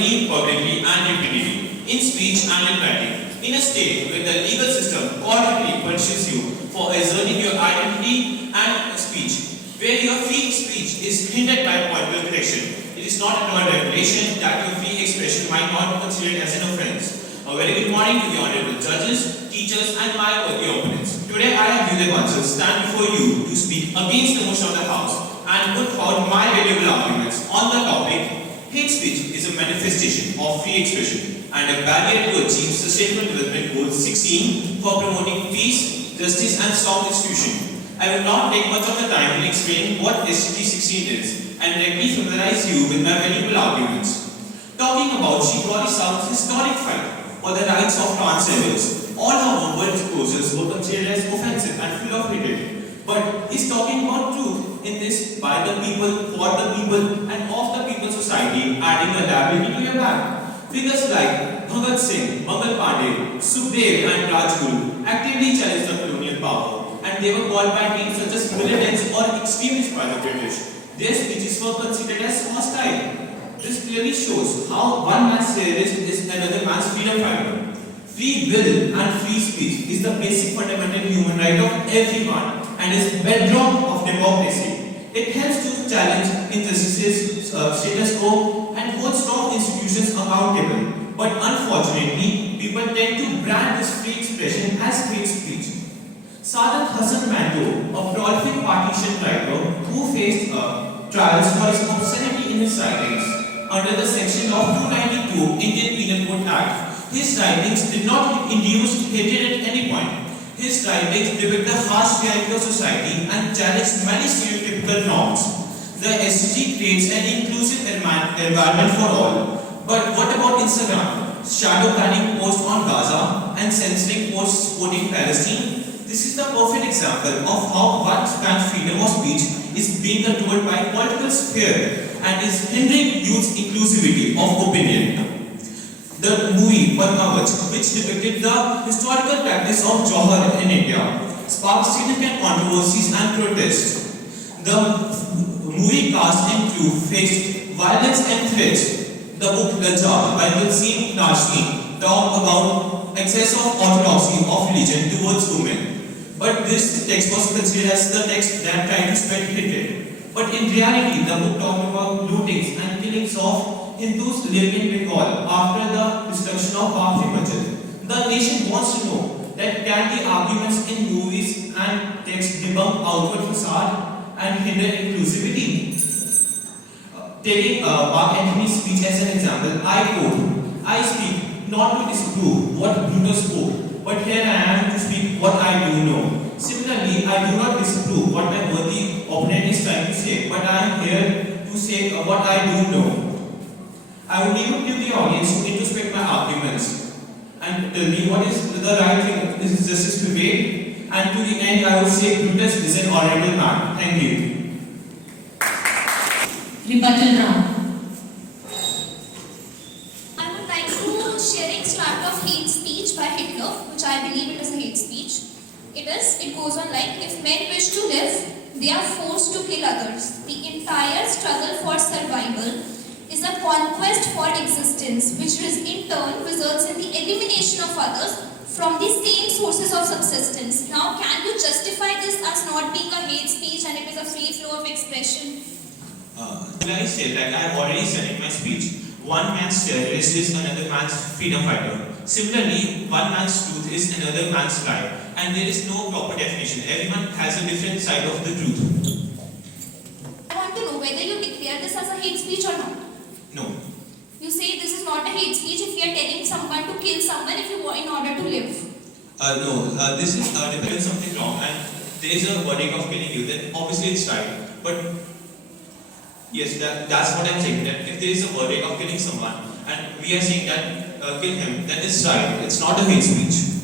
verbally, publicly, and repeatedly, in speech and in writing. In a state where the legal system correctly punishes you for asserting your identity and speech, where your free speech is hindered by political correction, it is not at all regulation that your free expression might not be considered as an offense. A very good morning to the honorable judges, teachers, and my worthy opponents. Today I have Vijay Bansal stand before you to speak against the motion of the House and put forward my valuable arguments on the topic. Hate speech is a manifestation of free expression and a barrier to achieve Sustainable Development Goal 16 for promoting peace, justice, and strong institution. I will not take much of the time in explaining what SDG 16 is and let me familiarize you with my valuable arguments. Talking about Shikori South's historic fight for the rights of trans rebels, all her verbal disclosures were considered as offensive and full of hatred. But is talking about truth in this by the people, for the people, and of the people society, adding a liability to your back. Figures like Bhagat Singh, Mangal Pandey, Sukhdev, and Rajguru actively challenged the colonial power, and they were called by names such as militants or extremists by the British. Their speeches were considered as hostile. This clearly shows how one man's terrorist is another man's freedom fighter. Free will and free speech is the basic fundamental human right of everyone and is bedrock of democracy. It helps to challenge injustices, status quo, and hold strong institutions accountable. But unfortunately, people tend to brand this free expression as hate speech. Sadat Hassan Manto, a prolific partition writer who faced trials for his obscenity in his writings under the section of 292 Indian Penal Code Act, his writings did not induce hatred at any point. His writings depict the harsh reality of society and challenge many stereotypical norms. The SDG creates an inclusive environment for all. But what about Instagram? Shadow banning posts on Gaza and censoring posts supporting Palestine? This is the perfect example of how widespread freedom of speech is being controlled by political sphere and is hindering youth's inclusivity of opinion. The movie Padmavach, which depicted the historical practice of Johar in India, sparked significant controversies and protests. The movie cast and crew faced violence and threats. The book Lajar by Tulsi Nashni talked about excess of orthodoxy of religion towards women. But this text was considered as the text that tried to spread hatred. But in reality, the book talked about lootings and killings of Hindus living in Bengal after the destruction of Babri Masjid. The nation wants to know that can the arguments in movies and text debunk outward facade and hinder inclusivity? Taking Mark Antony's speech as an example, I quote, I speak not to disprove what Brutus spoke, but here I am to speak what I do know. Similarly, I do not disprove what my worthy opponent is trying to say, but I am here to say what I do know. I would need to give the audience to introspect my arguments and tell me what is the right thing, is justice prevail? And to the end, I would say Brutus is an honorable man. Thank you. Rebuttal round. I would like to share an extract of hate speech by Hitler, which I believe it is a hate speech. It goes on like, if men wish to live, they are forced to kill others. The entire struggle for survival is a conquest for existence, which in turn results in the elimination of others from the same sources of subsistence. Now, can you justify this as not being a hate speech and it is a free flow of expression? Like I said, like I have already said in my speech, one man's terrorist is another man's freedom fighter. Similarly, one man's truth is another man's lie, and there is no proper definition. Everyone has a different side of the truth. I want to know whether you declare this as a hate speech or not. No. You say this is not a hate speech if you are telling someone to kill someone in order to live. No, this is depends something wrong, and there is a verdict of killing you. Then obviously it's right, but yes, that's what I'm saying. That if there is a verdict of killing someone, and we are saying that kill him, then it's right. It's not a hate speech.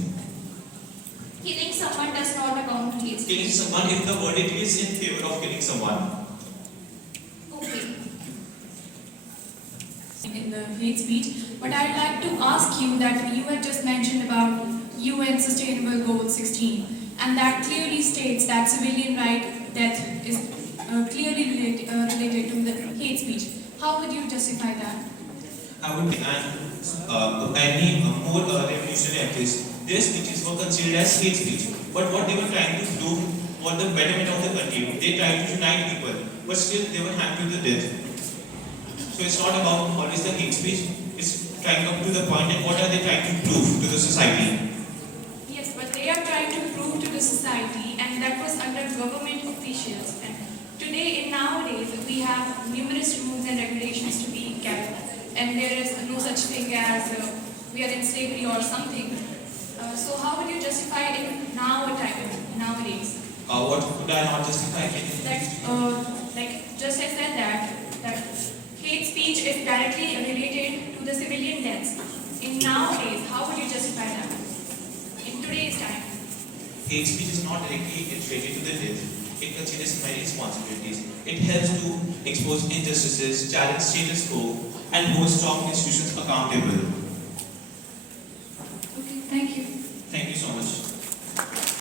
Killing someone does not amount to hate speech. Killing someone if the verdict is in favor of killing someone. Okay. In the hate speech, but I'd like to ask you that you had just mentioned about UN Sustainable Goal 16, and that clearly states that civilian right death is clearly related to the hate speech. How would you justify that? I would any more revolutionary activists, their speeches were considered as hate speech. But what they were trying to do was the betterment of the country. They tried to unite people, but still they were happy with the death. So it's not about always the hate speech. It's trying up to the point and what are they trying to prove to the society. Yes, but they are trying to prove to the society, and that was under government officials. And today, in nowadays, we have numerous rules and regulations to be kept, and there is no such thing as we are in slavery or something. So how would you justify it nowadays? What could I not justify? Like just I said that hate speech is directly related to the civilian deaths. In nowadays, how would you justify that? In today's time. Hate speech is not directly related to the death. It considers many responsibilities. It helps to expose injustices, challenge status quo, and hold strong institutions accountable.